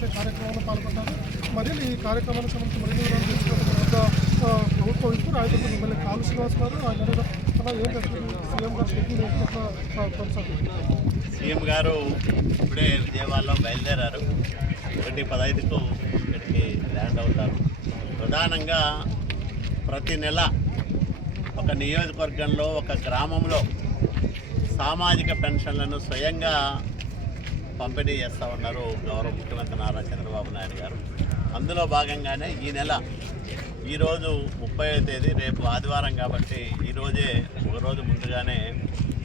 చేసే కార్యక్రమంలో పాల్గొంటారు. మరి ఈ కార్యక్రమానికి సంబంధించి మరిన్ని వివరాలు తెలుసుకోవడం ప్రభుత్వ విప్పు రాయదుర్గం ఎమ్మెల్యే కాలు శ్రీనివాస్ గారు సీఎం గారు షెడ్యూల్ కొనసాగుతుంది. సీఎం గారు ఇప్పుడే విజయవాడలో బయలుదేరారు. 1:15కు ఇక్కడికి ల్యాండ్ అవుతారు. ప్రధానంగా ప్రతి నెల ఒక నియోజకవర్గంలో ఒక గ్రామంలో సామాజిక పెన్షన్లను స్వయంగా పంపిణీ చేస్తూ ఉన్నారు గౌరవ ముఖ్యమంత్రి నారా చంద్రబాబు నాయుడు గారు. అందులో భాగంగానే ఈ నెల ఈరోజు 30వ తేదీ, రేపు ఆదివారం కాబట్టి ఈరోజే ఒకరోజు ముందుగానే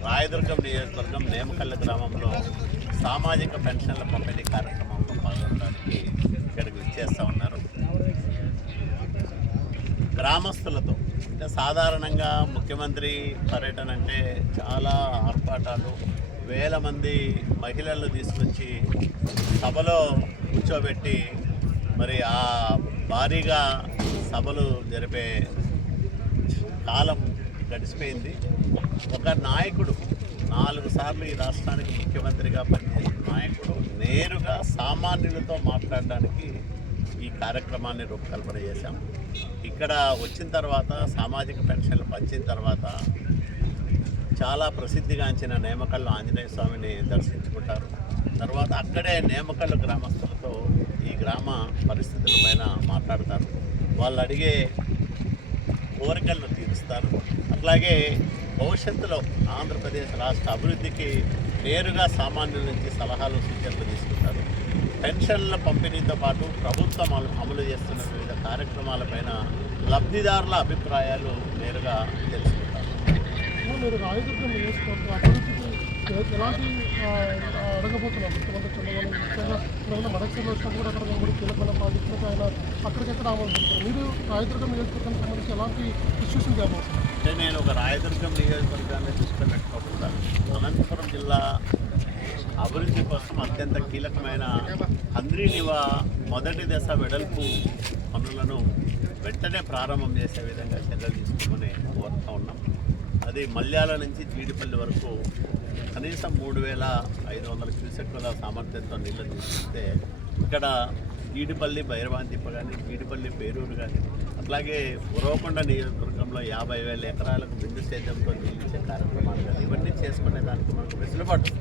రాయదుర్గం నియోజకవర్గం నేమకల్లు గ్రామంలో సామాజిక పెన్షన్ల పంపిణీ కార్యక్రమంలో పాల్గొనడానికి ఇక్కడికి విచ్చేస్తూ ఉన్నారు. గ్రామస్తులతో అంటే సాధారణంగా ముఖ్యమంత్రి పర్యటన అంటే చాలా ఆర్భాటాలు, వేల మంది మహిళలను తీసుకొచ్చి సభలో కూర్చోబెట్టి మరి ఆ భారీగా సభలు జరిపే కాలం గడిచిపోయింది. ఒక నాయకుడు 4 సార్లు ఈ రాష్ట్రానికి ముఖ్యమంత్రిగా పనిచేసిన నాయకుడు నేరుగా సామాన్యులతో మాట్లాడడానికి ఈ కార్యక్రమాన్ని రూపకల్పన చేశాం. ఇక్కడ వచ్చిన తర్వాత సామాజిక పెన్షన్లు పంచిన తర్వాత చాలా ప్రసిద్ధిగాంచిన నేమకల్లు ఆంజనేయ స్వామిని దర్శించుకుంటారు. తర్వాత అక్కడే నేమకల్లు గ్రామస్తులతో ఈ గ్రామ పరిస్థితులపైన మాట్లాడతారు. వాళ్ళు అడిగే కోరికలను తీరుస్తారు. అట్లాగే భవిష్యత్తులో ఆంధ్రప్రదేశ్ రాష్ట్ర అభివృద్ధికి నేరుగా సామాన్యుల నుంచి సలహాలు సూచనలు తీసుకుంటారు. పెన్షన్ల పంపిణీతో పాటు ప్రభుత్వం అమలు చేస్తున్న వివిధ కార్యక్రమాలపైన లబ్ధిదారుల అభిప్రాయాలు నేరుగా తెలుసుకుంటారు. మీరు రాయదుర్గం నియోజకవర్గం అభివృద్ధికి ఎలాంటి అడగబోతున్నారు ముఖ్యమంత్రి చంద్రబాబు? ముఖ్యంగా మడక్సీలో వచ్చినప్పుడు కూడా అక్కడ కూడా కీలకమైన ప్రాజెక్టులకు ఆయన అక్కడికెక్కడ ఆమోదించారు. మీరు రాయదుర్గం నియోజకవర్గానికి సంబంధించి ఎలాంటి ఇష్యూస్ని చేయబోతున్నారు? అంటే నేను ఒక రాయదుర్గం నియోజకవర్గాన్ని దృష్టిలో పెట్టుకోబోతాను. అనంతపురం జిల్లా అభివృద్ధి కోసం అత్యంత కీలకమైన హంద్రీనివా మొదటి దశ వెడల్పు పనులను వెంటనే ప్రారంభం చేసే విధంగా చర్యలు తీసుకోమని కోరుతూ ఉన్నాం. అది మల్యాల నుంచి జీడిపల్లి వరకు కనీసం 3,500 క్యూసెక్కుల సామర్థ్యంతో నీళ్లు తీసుకుంటే ఇక్కడ జీడిపల్లి భైరవాంతిప్ప కానీ, జీడిపల్లి పేరూరు కానీ, అట్లాగే ఉరవకొండ నియోజకవర్గంలో 50,000 ఎకరాలకు బిందు సేద్యంతో నీళ్ళిచ్చే కార్యక్రమాలు కానీ ఇవన్నీ చేసుకునే దానికి మనకు వెసులుబాటు.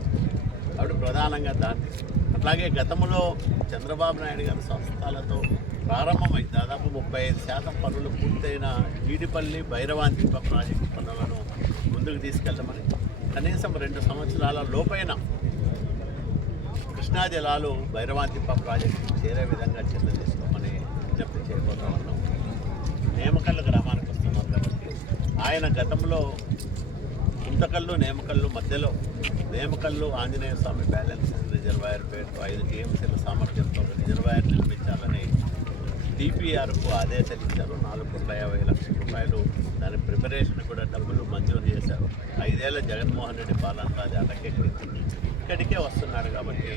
కాబట్టి ప్రధానంగా దాన్ని అట్లాగే గతంలో చంద్రబాబు నాయుడు గారి సంస్థలతో ప్రారంభమై దాదాపు 35% పనులు పూర్తయిన జీడిపల్లి భైరవాంతిప్ప ప్రాజెక్టు పనులను ముందుకు తీసుకెళ్తామని, కనీసం 2 సంవత్సరాల లోపైన కృష్ణా జలాలు భైరవాంతిప్ప ప్రాజెక్టు చేరే విధంగా చర్యలు తీసుకోమని విజ్ఞప్తి చేయబోతా ఉన్నాం. నేమకల్లు గ్రామానికి వస్తున్నాం కాబట్టి ఆయన గతంలో గుంతకల్లు నేమకల్లు మధ్యలో నేమకల్లు ఆంజనేయ స్వామి బ్యాలెన్స్ రిజర్వాయర్ పేరుతో 5 టీఎంసీల సామర్థ్యంతో రిజర్వాయర్ నిర్మించాలని డిపిఆర్కు ఆదేశాలు ఇచ్చారు. 4,50,00,000 రూపాయలు దాని ప్రిపరేషన్ కూడా డబ్బులు మంజూరు చేశారు. 5 ఏళ్ల జగన్మోహన్ రెడ్డి పాలన అటకెక్కించి ఇక్కడికే వస్తున్నాడు కాబట్టి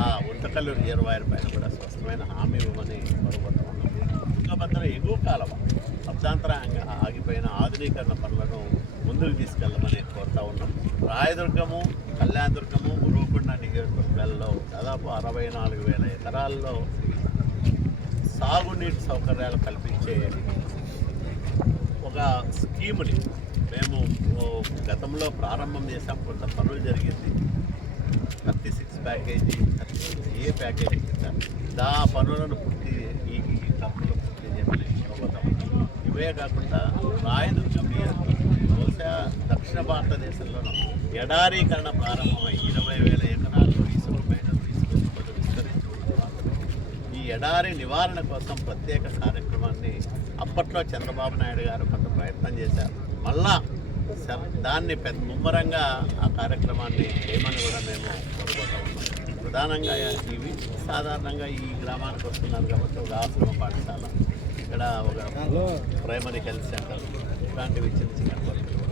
ఆ గుంతకల్లు రిజర్వాయర్ పైన కూడా స్పష్టమైన హామీ ఇవ్వమని కోరుకుంటూ ఉన్నాం. తుంగభద్ర ఎగువ కాలువ అర్ధాంతరంగా ఆగిపోయిన ఆధునీకరణ పనులను ముందుకు తీసుకెళ్లమని కోరుతూ ఉన్నాం. రాయదుర్గము, కళ్యాణదుర్గము, ఉరవకొండ నియోజకవర్గాల్లో దాదాపు 64,000 ఎకరాల్లో సాగునీటి సౌకర్యాలు కల్పించే ఒక స్కీముని మేము గతంలో ప్రారంభం చేసాం. కొంత పనులు జరిగింది. 36 ప్యాకేజీ, 36A ప్యాకేజీ కింద ఆ పనులను ఈ తప్పులు పూర్తి చేయమని కోరుతాం. ఇవే కాకుండా రాయదుర్గం బహుశా దక్షిణ భారతదేశంలోనూ ఎడారీకరణ ప్రారంభమై 20,000 ఎకరాల్లో ఇసుక మేడలు ఈ ఎడారి నివారణ కోసం ప్రత్యేక కార్యక్రమాన్ని అప్పట్లో చంద్రబాబు నాయుడు గారు కొంత ప్రయత్నం చేశారు. మళ్ళా దాన్ని ముమ్మరంగా ఆ కార్యక్రమాన్ని చేయమని కూడా మేము కోరుకుంటూ ఉన్నాం. ప్రధానంగా ఇవి సాధారణంగా ఈ గ్రామానికి వస్తున్నారు కాబట్టి ఒక ఆశ్రమ పాఠశాల, ఇక్కడ ఒక ప్రైమరీ హెల్త్ సెంటర్ ఇలాంటివి చిన్న చిన్న కోరికలు.